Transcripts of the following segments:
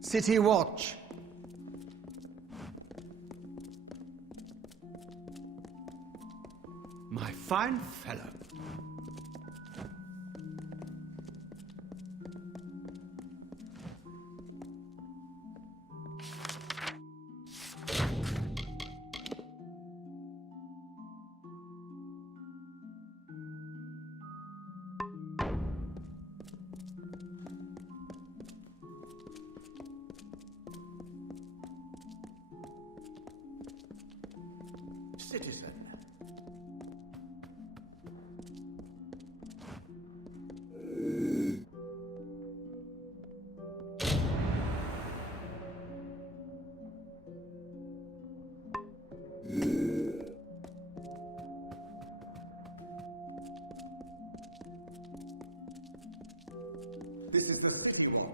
City watch. My fine fellow. Citizen. This is the city watch.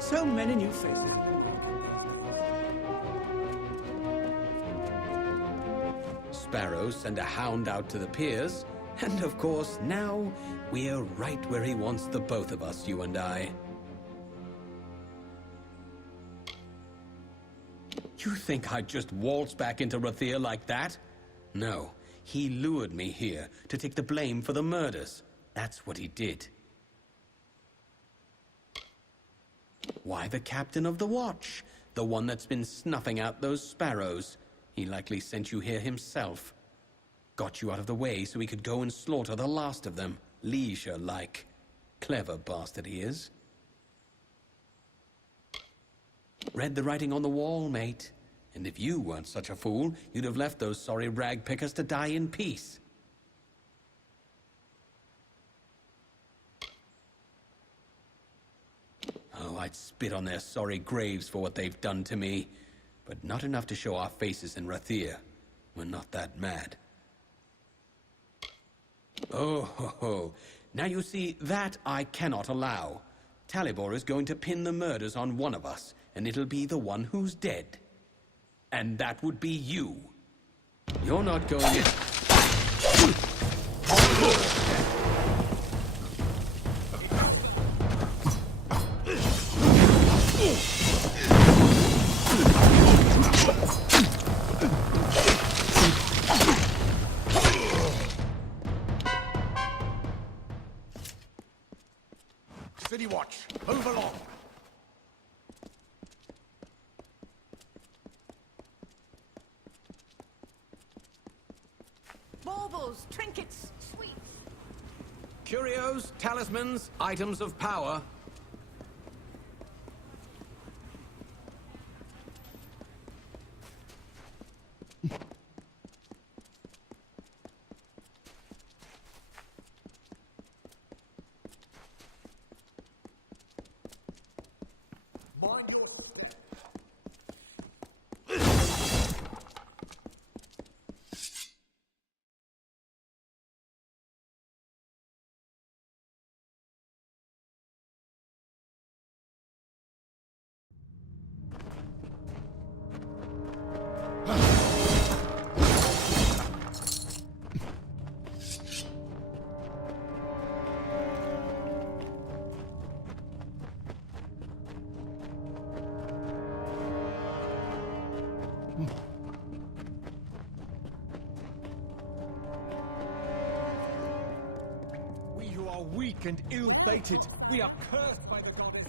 So many new faces. Sparrow send a hound out to the piers, and of course, now we're right where he wants the both of us, you and I. You think I'd just waltz back into 𝐟𝐴 like that? No, he lured me here to take the blame for the murders. That's what he did. Why the captain of the watch? The one that's been snuffing out those sparrows. He likely sent you here himself. Got you out of the way so he could go and slaughter the last of them, leisure-like. Clever bastard he is. Read the writing on the wall, mate. And if you weren't such a fool, you'd have left those sorry rag pickers to die in peace. Oh, I'd spit on their sorry graves for what they've done to me. But not enough to show our faces in 𝐟𝐴. We're not that mad. Oh, ho, ho. Now you see, that I cannot allow. Talibor is going to pin the murders on one of us, and it'll be the one who's dead. And that would be you. You're not going in. City watch, move along. Baubles, trinkets, sweets. Curios, talismans, items of power. We who are weak and ill-fated, we are cursed by the goddess.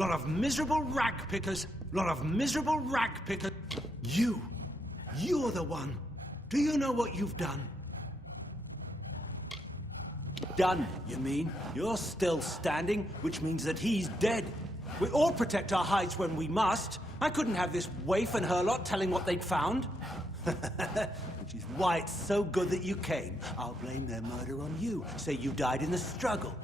Lot of miserable rag pickers. Lot of miserable rag pickers. You're the one. Do you know what you've done? Done, you mean? You're still standing, which means that he's dead. We all protect our hides when we must. I couldn't have this waif and her lot telling what they'd found. Which is why it's so good that you came. I'll blame their murder on you. Say you died in the struggle.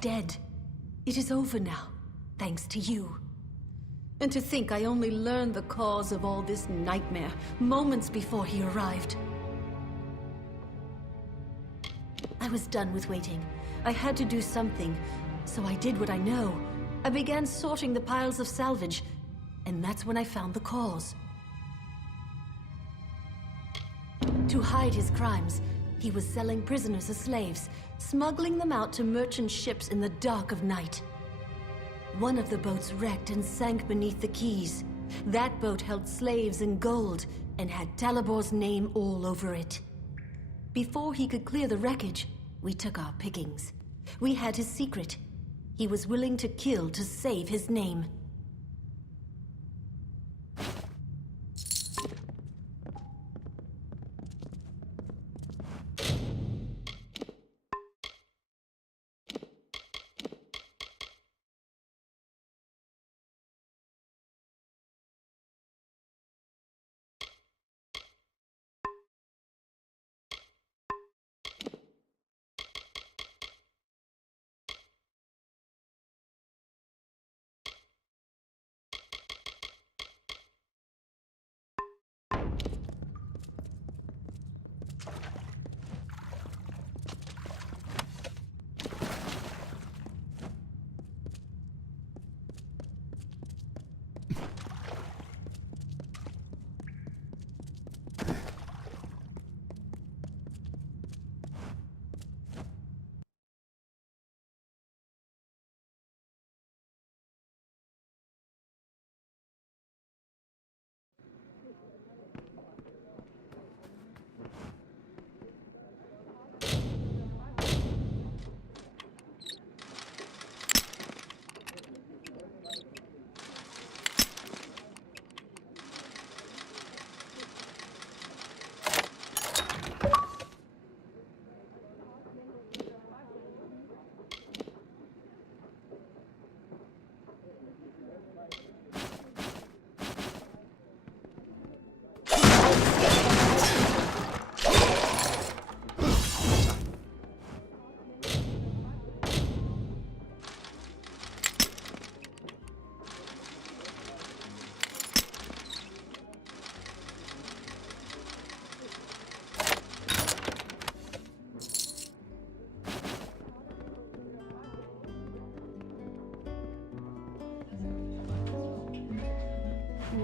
Dead. It is over now, thanks to you. And to think I only learned the cause of all this nightmare moments before he arrived. I was done with waiting. I had to do something, so I did what I know. I began sorting the piles of salvage, and that's when I found the cause. To hide his crimes, he was selling prisoners as slaves, smuggling them out to merchant ships in the dark of night. One of the boats wrecked and sank beneath the quays. That boat held slaves and gold, and had Talibor's name all over it. Before he could clear the wreckage, we took our pickings. We had his secret. He was willing to kill to save his name.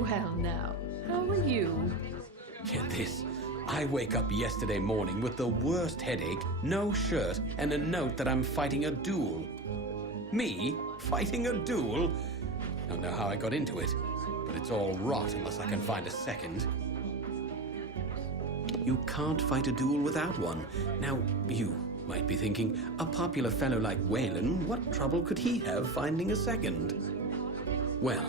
Well now, how are you? Get this. I wake up yesterday morning with the worst headache, no shirt, and a note that I'm fighting a duel. Me? Fighting a duel? Don't know how I got into it, but it's all rot unless I can find a second. You can't fight a duel without one. Now, you might be thinking, a popular fellow like Waylon, what trouble could he have finding a second? Well,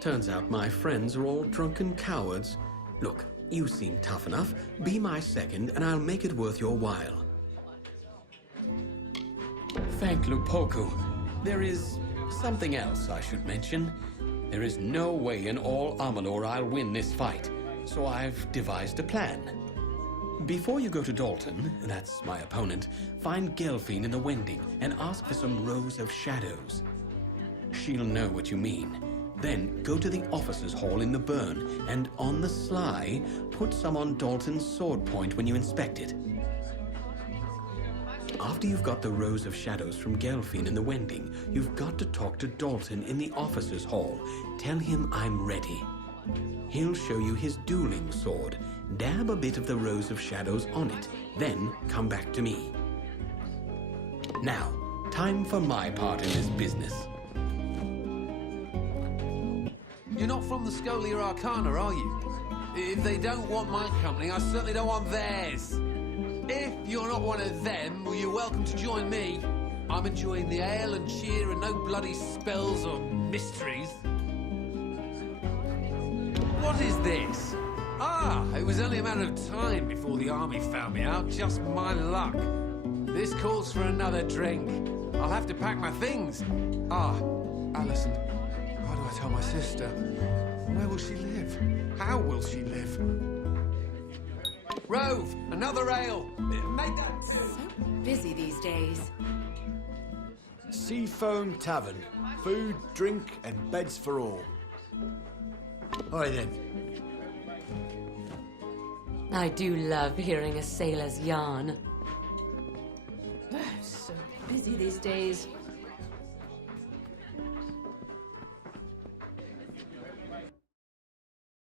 turns out my friends are all drunken cowards. Look, you seem tough enough. Be my second, and I'll make it worth your while. Thank Lupoku. There is something else I should mention. There is no way in all Amalur I'll win this fight, so I've devised a plan. Before you go to Dalton, that's my opponent, find Gelfine in the Wending and ask for some rows of shadows. She'll know what you mean. Then go to the officers' hall in the burn, and on the sly, put some on Dalton's sword point when you inspect it. After you've got the rows of shadows from Gelfin in the Wending, you've got to talk to Dalton in the officers' hall. Tell him I'm ready. He'll show you his dueling sword. Dab a bit of the rows of shadows on it, then come back to me. Now, time for my part in this business. You're not from the Scholia Arcana, are you? If they don't want my company, I certainly don't want theirs. If you're not one of them, well, you're welcome to join me. I'm enjoying the ale and cheer and no bloody spells or mysteries. What is this? Ah, it was only a matter of time before the army found me out. Just my luck. This calls for another drink. I'll have to pack my things. Ah, Alison, how do I tell my sister? Where will she live? How will she live? Rove, another ale. Make that. So busy these days. Seafoam Tavern. Food, drink, and beds for all. All right then. I do love hearing a sailor's yarn. So busy these days.